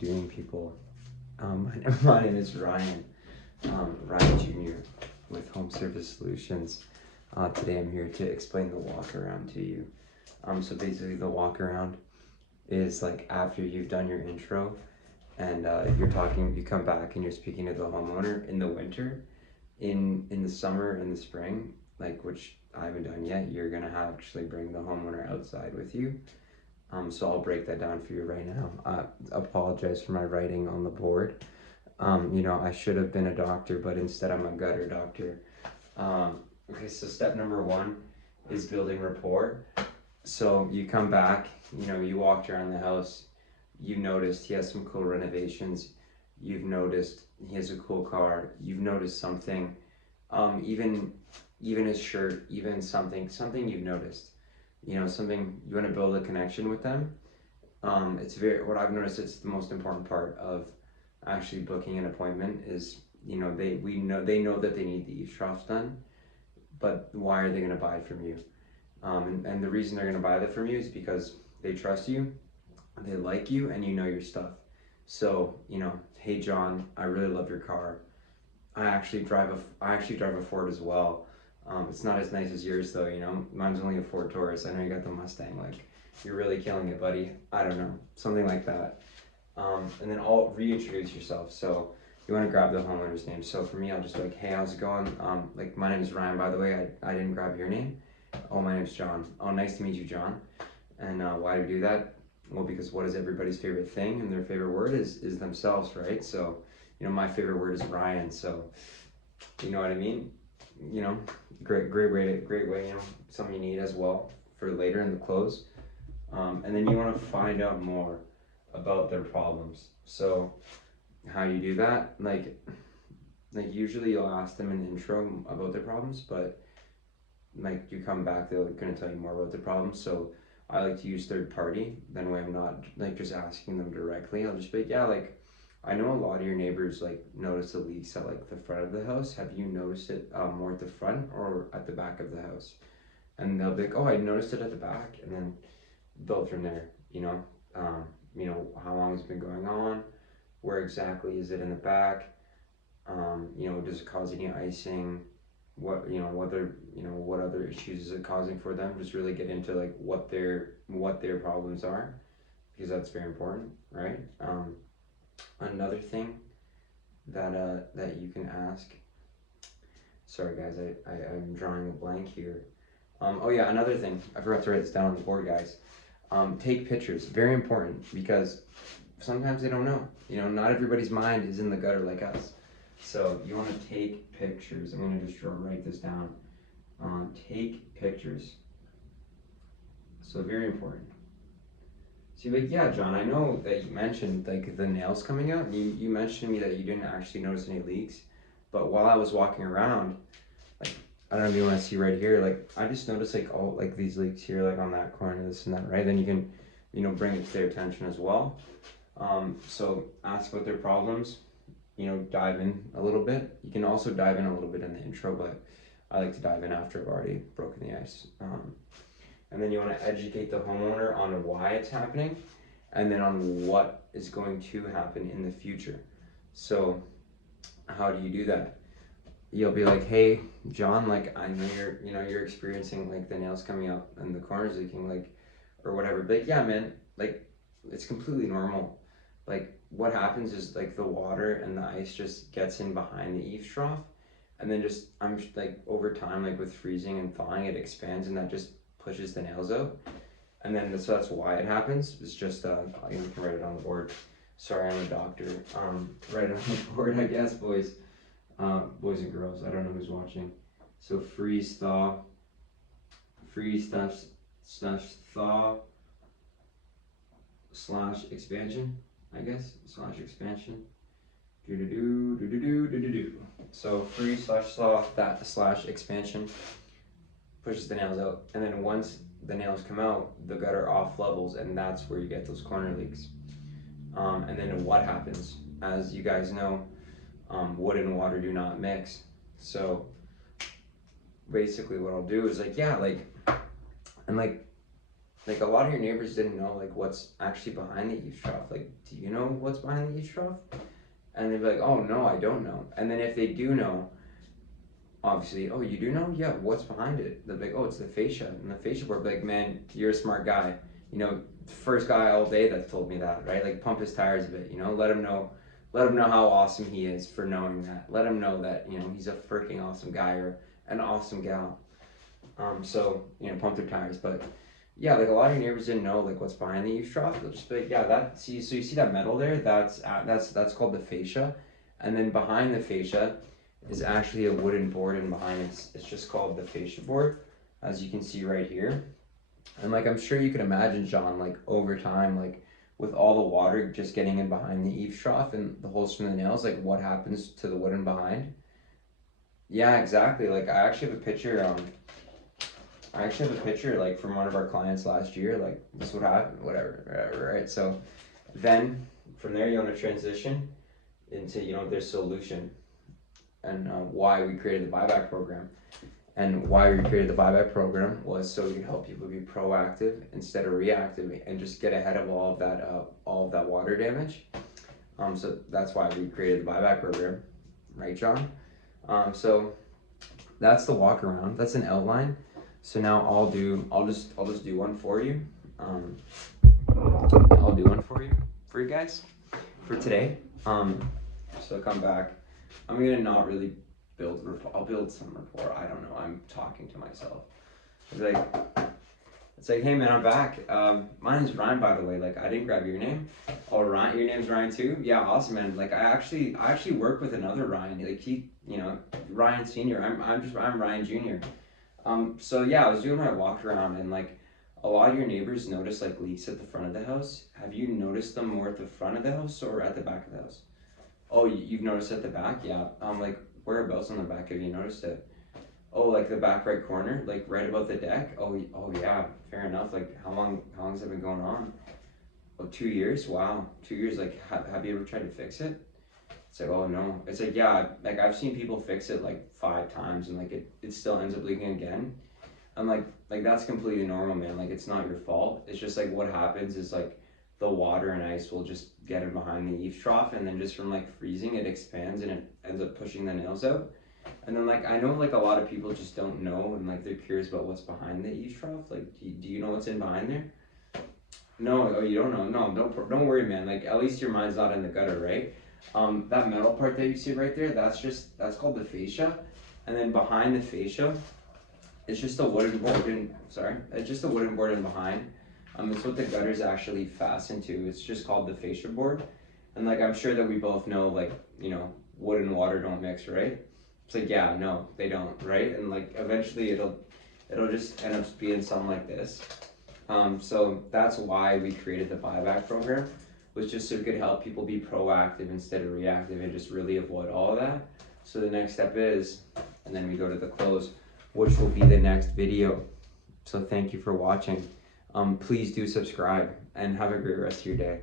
doing, people? My name is Ryan, Ryan Jr. with Home Service Solutions. Today I'm here to explain the walk around to you. So basically the walk around is like after you've done your intro and you come back and you're speaking to the homeowner in the winter, in the summer and the spring, like which I haven't done yet, you're gonna actually bring the homeowner outside with you. So I'll break that down for you right now. I apologize for my writing on the board. I should have been a doctor, but instead I'm a gutter doctor. Okay, so step number one is building rapport. So you come back, you walked around the house, you noticed he has some cool renovations, you've noticed he has a cool car, you've noticed something, even his shirt, even something you've noticed. Something you want to build a connection with them. What I've noticed, it's the most important part of actually booking an appointment is, they know that they need the eaves troughs done, but why are they going to buy it from you? And the reason they're going to buy that from you is because they trust you, they like you, and you know your stuff. So, hey John, I really love your car. I actually drive a Ford as well. It's not as nice as yours though, mine's only a Ford Taurus. I know you got the Mustang, like you're really killing it, buddy. I don't know, something like that. And then I'll reintroduce yourself. So you want to grab the homeowner's name. So for me, I'll just be like, hey, how's it going? Like my name is Ryan, by the way. I didn't grab your name. Oh, my name's John. Oh, nice to meet you, John. And why do we do that? Well, because what is everybody's favorite thing? And their favorite word is themselves, right? So, my favorite word is Ryan. So, you know what I mean? Great way, something you need as well for later in the close. And then you want to find out more about their problems. So how you do that, like usually you'll ask them an intro about their problems, but like you come back, they're going to tell you more about their problems. So I like to use third party. Then way I'm not like just asking them directly. I'll just be like, yeah, like I know a lot of your neighbors like notice the leaks at like the front of the house. Have you noticed it more at the front or at the back of the house? And they'll be like, oh, I noticed it at the back, and then build from there. How long it's been going on, where exactly is it in the back? Does it cause any icing? What other issues is it causing for them? Just really get into like what their problems are, because that's very important, right? Another thing that you can ask. Sorry guys, I'm drawing a blank here. Oh yeah, another thing, I forgot to write this down on the board, guys. Take pictures, very important, because sometimes they don't know. Not everybody's mind is in the gutter like us. So you want to take pictures. I'm going to just write this down. Take pictures. So very important. So you're like, yeah, John, I know that you mentioned like the nails coming out. You mentioned to me that you didn't actually notice any leaks, but while I was walking around, like I don't know if you want to see right here, like I just noticed like all like these leaks here, like on that corner, this and that, right? Then you can, bring it to their attention as well. So ask about their problems, dive in a little bit. You can also dive in a little bit in the intro, but I like to dive in after I've already broken the ice. And then you want to educate the homeowner on why it's happening, and then on what is going to happen in the future. So how do you do that? You'll be like, hey John, like I know you're experiencing like the nails coming out and the corners leaking, like, or whatever. But yeah, man, like it's completely normal. Like what happens is like the water and the ice just gets in behind the eaves trough, and then I'm like over time, like with freezing and thawing, it expands and that just pushes the nails out. And then so that's why it happens. It's just you can write it on the board. Sorry, I'm a doctor. Write it on the board, I guess, boys. Boys and girls, I don't know who's watching. So freeze thaw slash expansion, I guess, slash expansion. So freeze slash thaw that slash expansion pushes the nails out, and then once the nails come out, the gutter off levels, and that's where you get those corner leaks. And then what happens, as you guys know, wood and water do not mix. So basically what I'll do is like, yeah, like, and like like a lot of your neighbors didn't know like what's actually behind the eaves trough. Like, do you know what's behind the eaves trough? And they'd be like, oh no, I don't know. And then if they do know, obviously, oh, you do know? Yeah, what's behind it? They're like, oh, it's the fascia. And the fascia board, like, man, you're a smart guy. You know, first guy all day that told me that, right? Like, pump his tires a bit, you know, let him know how awesome he is for knowing that. Let him know that, you know, he's a freaking awesome guy or an awesome gal. So, you know, pump their tires. But yeah, like a lot of your neighbors didn't know like what's behind the eaves trough. They'll just be like, yeah, so you see that metal there? That's called the fascia. And then behind the fascia is actually a wooden board, and behind it's just called the fascia board, as you can see right here. And like I'm sure you can imagine, John, like over time, like with all the water just getting in behind the eaves trough and the holes from the nails, like what happens to the wooden behind? Yeah, exactly. Like I actually have a picture. Like from one of our clients last year. Like this would happen, whatever, right? So then from there you want to transition into their solution and why we created the buyback program. And why we created the buyback program was so we could help people be proactive instead of reactive and just get ahead of all of that water damage. So that's why we created the buyback program, right, John? So that's the walk around. That's an outline. So now I'll just do one for you. I'll do one for you guys for today. So come back. I'm gonna not really build rapport. I'll build some rapport. I don't know. I'm talking to myself. It's like, hey man, I'm back. My name's Ryan, by the way. Like, I didn't grab your name. Oh, Ryan, your name's Ryan too? Yeah, awesome, man. Like, I actually work with another Ryan. Like, Ryan Senior. I'm Ryan Junior. So yeah, I was doing my walk around, and like, a lot of your neighbors notice like leaks at the front of the house. Have you noticed them more at the front of the house or at the back of the house? Oh, you've noticed at the back, yeah. Like, whereabouts on the back have you noticed it? Oh, like the back right corner, like right above the deck. Oh yeah, fair enough. Like how long has it been going on? Oh, 2 years. Wow, 2 years. Like have you ever tried to fix it? It's like, oh no. It's like, yeah, like I've seen people fix it like 5 times and like it still ends up leaking again. I'm like that's completely normal, man. Like it's not your fault. It's just like what happens is like the water and ice will just get in behind the eaves trough, and then just from like freezing it expands and it ends up pushing the nails out. And then like I know like a lot of people just don't know, and like they're curious about what's behind the eaves trough. Like do you know what's in behind there? No, oh, you don't know. No, don't worry, man. Like at least your mind's not in the gutter, right? That metal part that you see right there, that's called the fascia. And then behind the fascia, it's just a wooden board it's just a wooden board in behind. It's what the gutters actually fasten to. It's just called the fascia board. And like I'm sure that we both know, like, wood and water don't mix, right? It's like, yeah, no, they don't, right? And like eventually it'll just end up being something like this. So that's why we created the buyback program, was just so it could help people be proactive instead of reactive and just really avoid all of that. So the next step is, and then we go to the close, which will be the next video. So thank you for watching. Please do subscribe and have a great rest of your day.